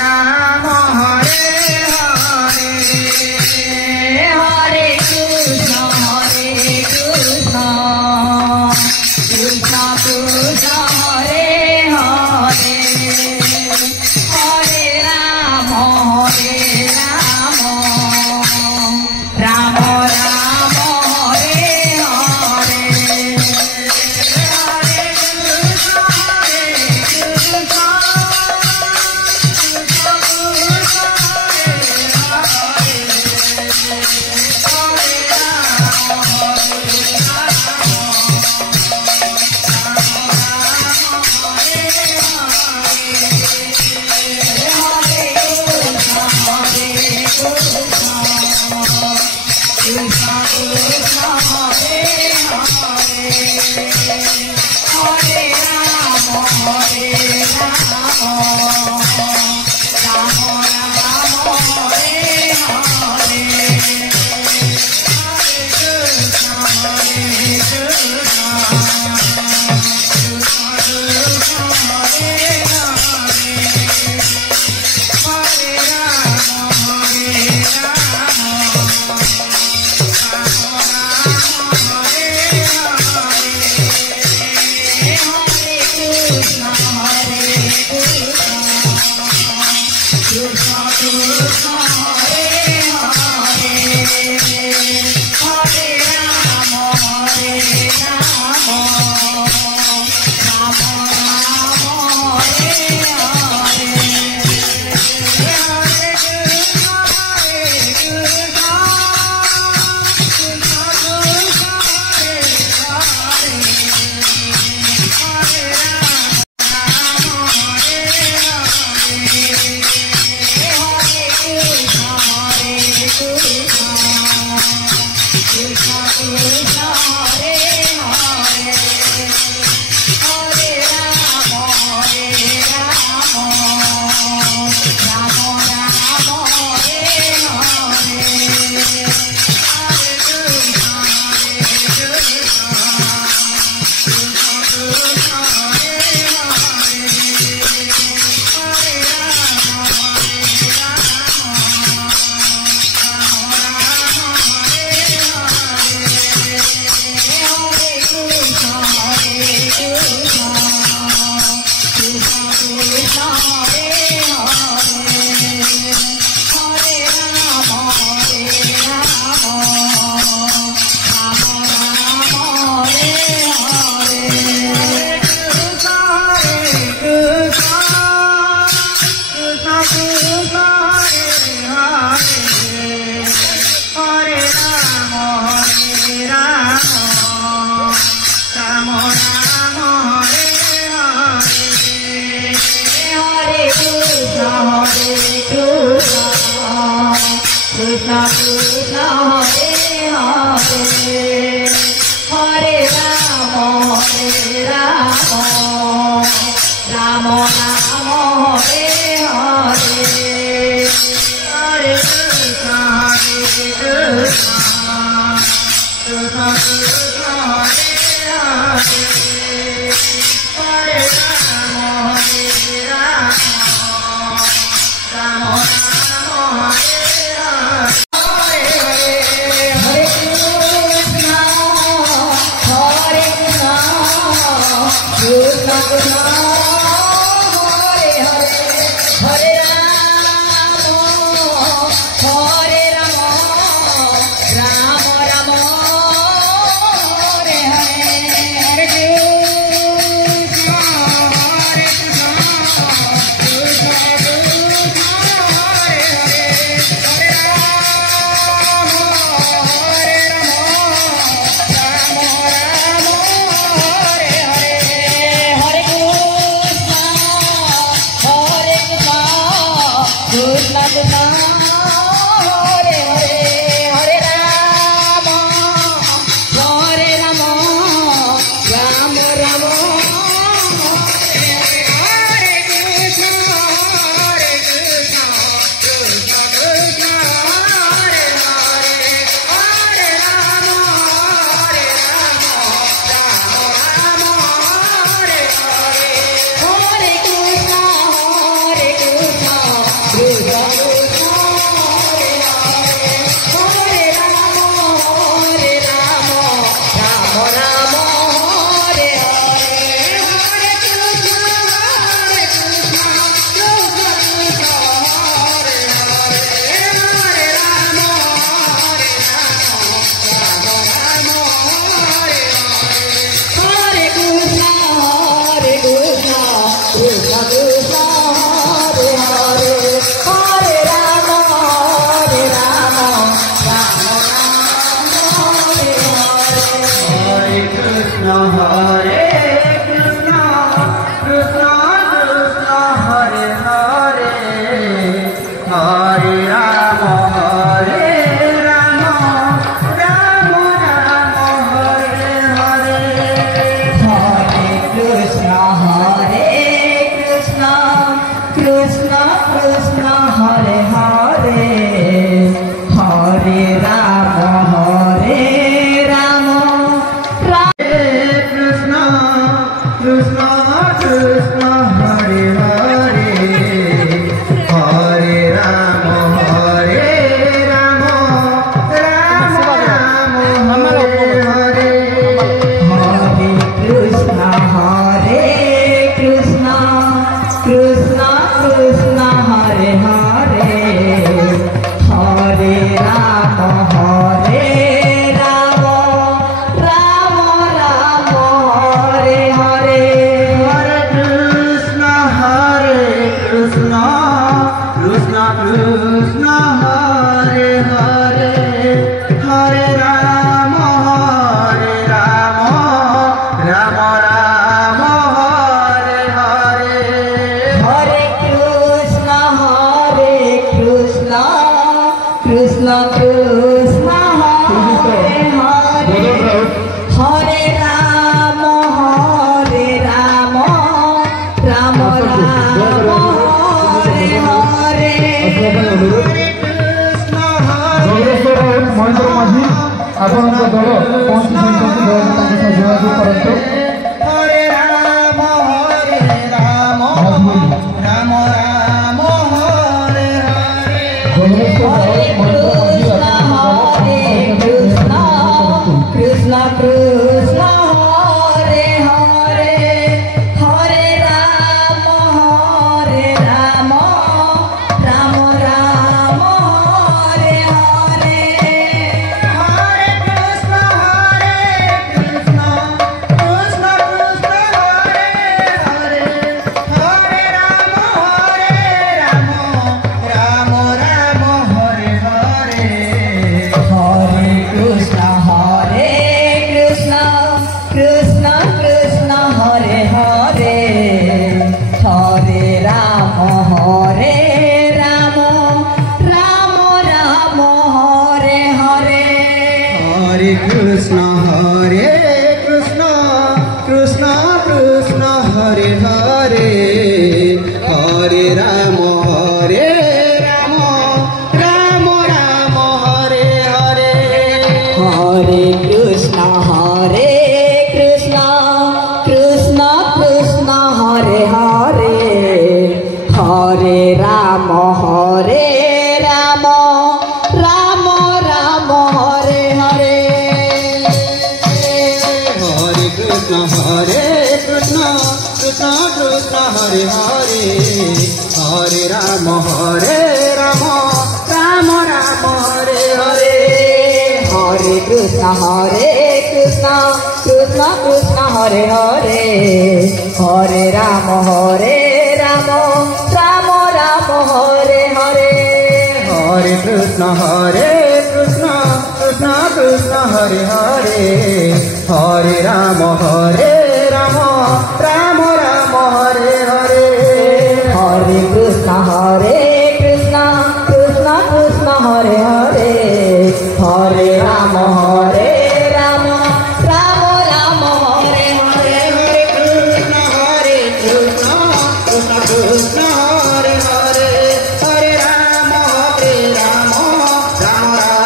Ram Krishna Krishna Hare Hare Krishna Hare Hare Hare Rama Rama Rama Hare Hare Hare Krishna Krishna Krishna Hare Hare Hare Rama Rama Rama Hare Hare Mahendra माझी आपण दल 25 minute जोगाजोग करते हरे Ram Ram Ram Hare Hare Hare Krishna Krishna Krishna Hare Hare Hare Rama Rama Rama Hare Hare Hare Krishna Krishna Krishna Hare Hare Hare Rama Rama Hare Hare Hare Krishna Krishna Krishna Hare Hare Hare Rama Rama Hare Hare Hare Krishna Krishna Krishna Hare Hare Hare Rama Rama Hare Hare Hare Krishna Krishna Krishna Hare Hare Hare Rama Rama Hare Hare Hare Krishna Krishna Krishna Hare Hare Hare Rama Rama Hare Hare Hare Krishna Krishna Krishna Hare Hare Hare Rama Rama Hare Hare Hare Krishna Krishna Krishna Hare Hare Hare Rama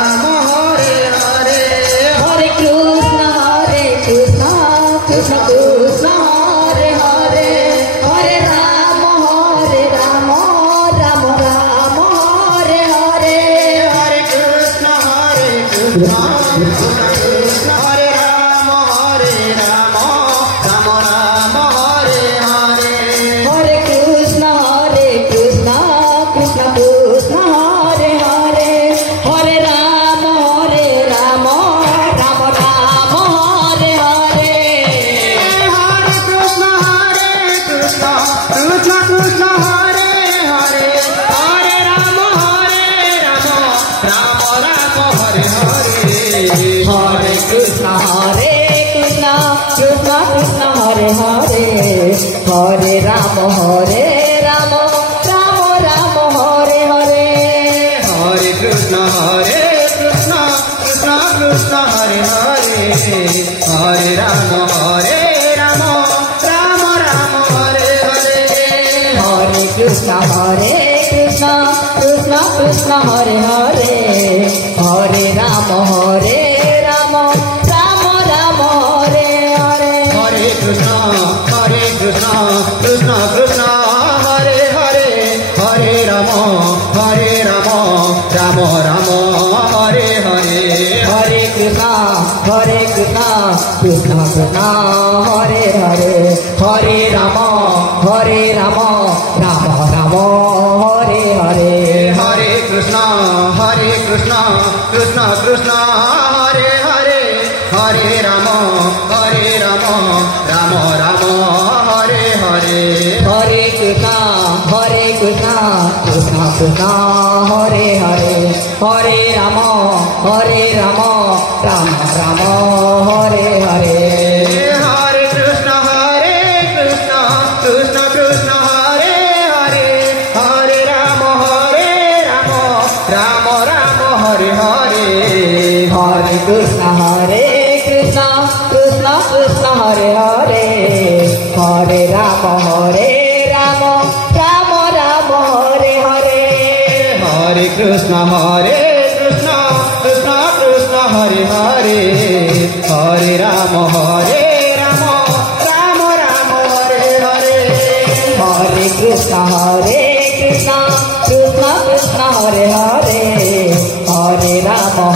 Rama Hare Hare Hare Krishna Krishna Krishna Hare Hare Hare Rama Rama Hare Hare Hare Krishna Krishna Krishna Hare Hare Hare Rama Rama Hare Hare Hare Krishna Krishna Krishna Hare Hare Hare Rama Rama Hare Hare Hare Krishna Krishna Hare Rama Rama Hare Hare Hare Krishna Krishna Krishna Hare Hare Hare Rama Rama Hare Hare Hare Krishna Krishna Krishna Hare Hare Hare Rama Rama Hare Hare Hare Krishna Krishna Krishna Hare Hare Hare Rama Rama Hare Hare Hare Krishna Krishna Krishna Hare Hare Hare Rama Rama Hare Hare Hare Krishna Krishna Krishna Hare Hare Hare Rama Rama Hare Hare Hare Krishna Krishna Hare Hare Hare Rama Rama Hare Hare Hare Krishna Krishna Hare Hare Hare Rama Rama Hare Hare Hare Krishna Krishna Hare Hare Hare Rama Rama Hare Hare Hare Krishna Hare Krishna, Krishna Krishna, Hare Hare, Hare Rama, Rama Rama, Hare Hare. Hare Krishna, Krishna Krishna, Hare Hare, Hare Rama, Rama Rama, Hare Hare. Hare Krishna, Krishna Krishna, Hare Hare, Hare Rama, Rama Rama, Hare Hare. Hare Krishna, Krishna Krishna, Hare Hare, Hare Rama, Rama Rama, Hare Hare. Hare Krishna, Krishna Krishna, Hare Hare, Hare Rama,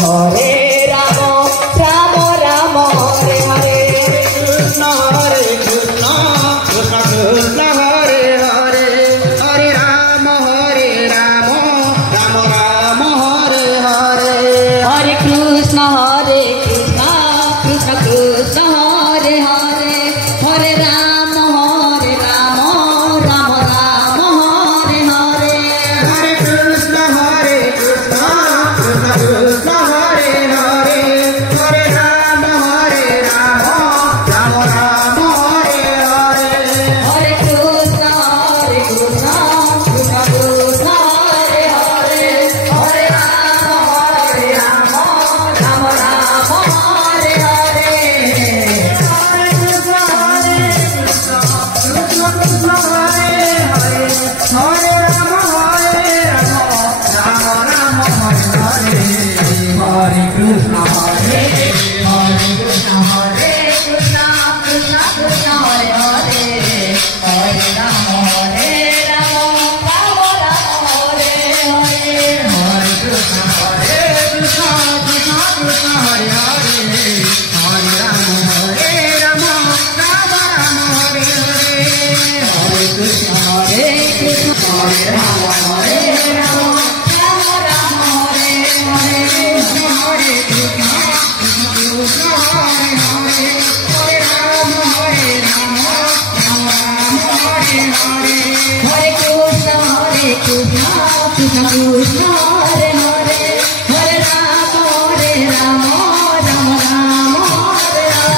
Rama Rama, Hare Hare. Krishna, Krishna Krishna, Hare Hare, Hare Rama, Rama Rama, Hare Hare. Hare Krishna, Krishna Krishna, Hare Hare, Hare Rama, Rama Rama, Hare Hare. Hare Krishna, Krishna Krishna, Hare Hare, Hare Rama, Rama Rama, Hare Hare. Hare Krishna, Krishna Krishna, Hare Hare, Hare Rama, Rama Rama, Hare Hare.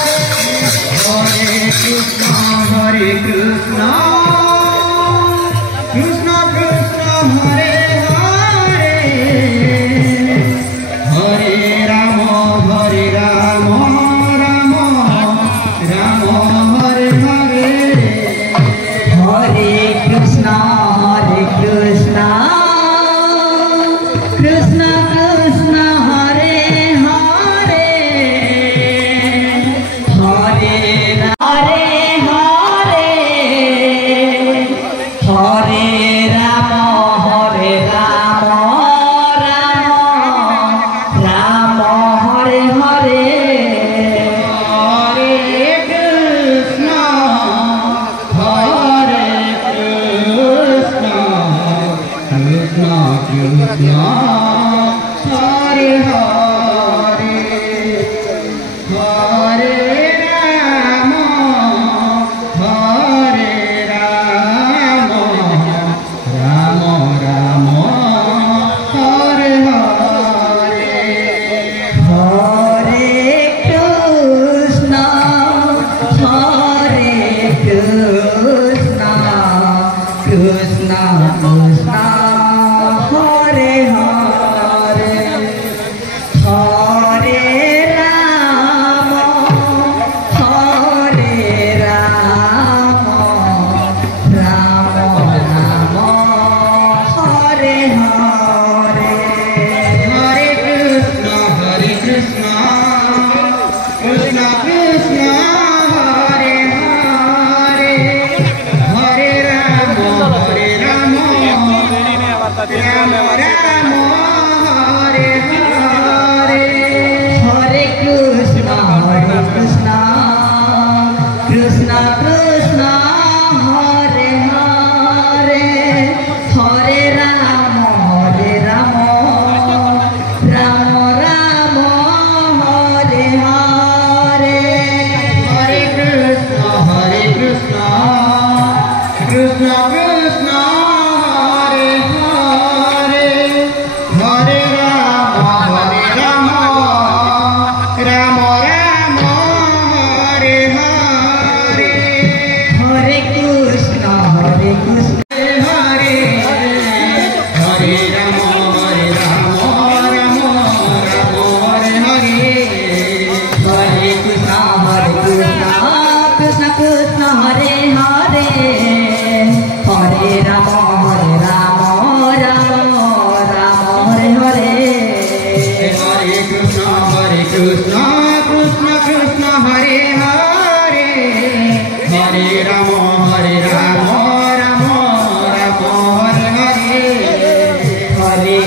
Krishna Krishna,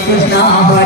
Krishna, Hare